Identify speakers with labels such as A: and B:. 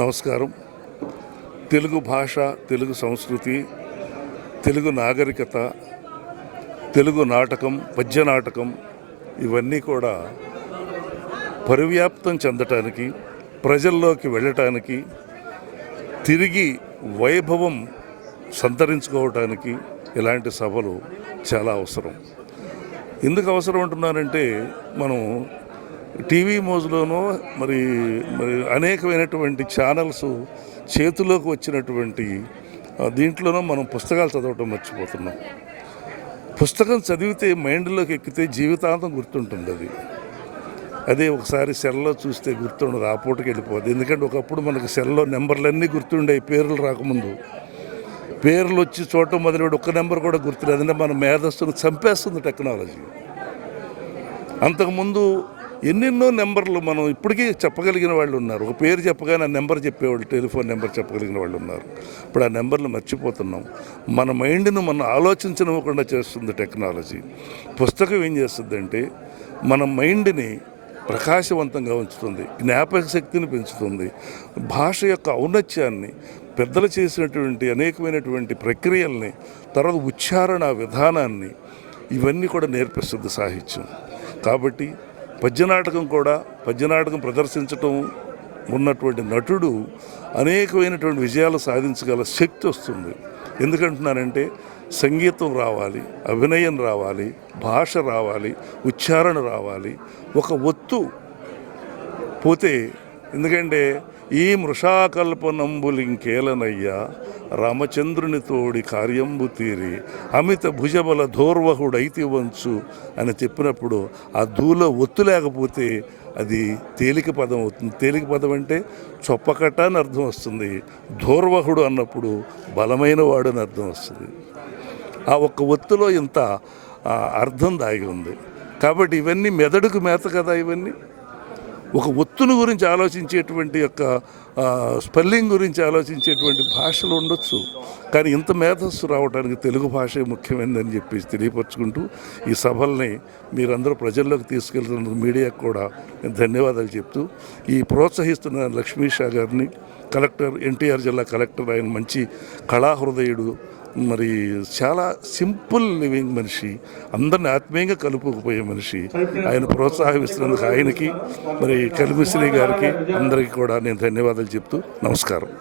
A: నమస్కారం తెలుగు భాష తెలుగు సంస్కృతి తెలుగు నాగరికత తెలుగు నాటకం పద్య నాటకం ఇవన్నీ కూడా పరివ్యాప్తం చెందటానికి ప్రజల్లోకి వెళ్ళటానికి తిరిగి వైభవం సంతరించుకోవటానికి ఇలాంటి సభలు చాలా అవసరం ఎందుకు అవసరం అంటున్నానంటే మనం టీవీ మోజులోనూ మరి మరి అనేకమైనటువంటి ఛానల్స్ చేతిలోకి వచ్చినటువంటి దీంట్లోనూ మనం పుస్తకాలు చదవటం మర్చిపోతున్నాం పుస్తకం చదివితే మైండ్లోకి ఎక్కితే జీవితాంతం గుర్తుంటుంది అది అదే ఒకసారి సెల్లో చూస్తే గుర్తుండదు ఆ పూటకి వెళ్ళిపోద్ది ఎందుకంటే ఒకప్పుడు మనకు సెల్లో నెంబర్లన్నీ గుర్తుండే పేర్లు రాకముందు పేర్లు వచ్చి చూడటం మొదలుపెట్టి ఒక్క నెంబర్ కూడా గుర్తులేదు అంటే మన మేధస్సును చంపేస్తుంది టెక్నాలజీ అంతకుముందు ఎన్నెన్నో నెంబర్లు మనం ఇప్పటికీ చెప్పగలిగిన వాళ్ళు ఉన్నారు ఒక పేరు చెప్పగానే ఆ నెంబర్ చెప్పేవాళ్ళు టెలిఫోన్ నెంబర్ చెప్పగలిగిన వాళ్ళు ఉన్నారు ఇప్పుడు ఆ నెంబర్లు మర్చిపోతున్నాం మన మైండ్ను మనం ఆలోచించనివ్వకుండా చేస్తుంది టెక్నాలజీ పుస్తకం ఏం చేస్తుందంటే మన మైండ్ని ప్రకాశవంతంగా ఉంచుతుంది జ్ఞాపక శక్తిని పెంచుతుంది భాష యొక్క ఔన్నత్యాన్ని పెద్దలు చేసినటువంటి అనేకమైనటువంటి ప్రక్రియల్ని తర్వాత ఉచ్చారణ విధానాన్ని ఇవన్నీ కూడా నేర్పిస్తుంది సాహిత్యం కాబట్టి పద్యనాటకం కూడా పద్యనాటకం ప్రదర్శించటం ఉన్నటువంటి నటుడు అనేకమైనటువంటి విజయాలు సాధించగల శక్తి వస్తుంది ఎందుకంటున్నానంటే సంగీతం రావాలి అభినయం రావాలి భాష రావాలి ఉచ్చారణ రావాలి ఒక ఒత్తు పోతే ఎందుకంటే ఈ మృషాకల్పనంబులింకేలనయ్యా రామచంద్రుని తోడి కార్యంబు తీరి అమిత భుజబల ధోర్వహుడైతి వంచు అని చెప్పినప్పుడు ఆ ధూల ఒత్తు లేకపోతే అది తేలిక పదం అవుతుంది తేలిక పదం అంటే చొప్పకట్ట అని అర్థం వస్తుంది ధోర్వహుడు అన్నప్పుడు బలమైన వాడు అని అర్థం వస్తుంది ఆ ఒక్క ఒత్తులో ఇంత అర్థం దాగి ఉంది కాబట్టి ఇవన్నీ మెదడుకు మేత కదా ఇవన్నీ ఒక ఒత్తును గురించి ఆలోచించేటువంటి యొక్క స్పెల్లింగ్ గురించి ఆలోచించేటువంటి భాషలు ఉండొచ్చు కానీ ఇంత మేధస్సు రావడానికి తెలుగు భాషే ముఖ్యమైనదని చెప్పేసి తెలియపరచుకుంటూ ఈ సభల్ని మీరందరూ ప్రజల్లోకి తీసుకెళ్తున్నందుకు మీడియాకు కూడా నేను ధన్యవాదాలు చెప్తూ ఈ ప్రోత్సహిస్తున్న లక్ష్మీ షా గారిని కలెక్టర్ ఎన్టీఆర్ జిల్లా కలెక్టర్ ఆయన మంచి కళాహృదయుడు మరి చాలా సింపుల్ లివింగ్ మనిషి అందరిని ఆత్మీయంగా కలుపుకుపోయే మనిషి ఆయన ప్రోత్సాహిస్తున్నందుకు ఆయనకి మరి కలుగుశ్రీ గారికి అందరికీ కూడా నేను ధన్యవాదాలు చెప్తూ నమస్కారం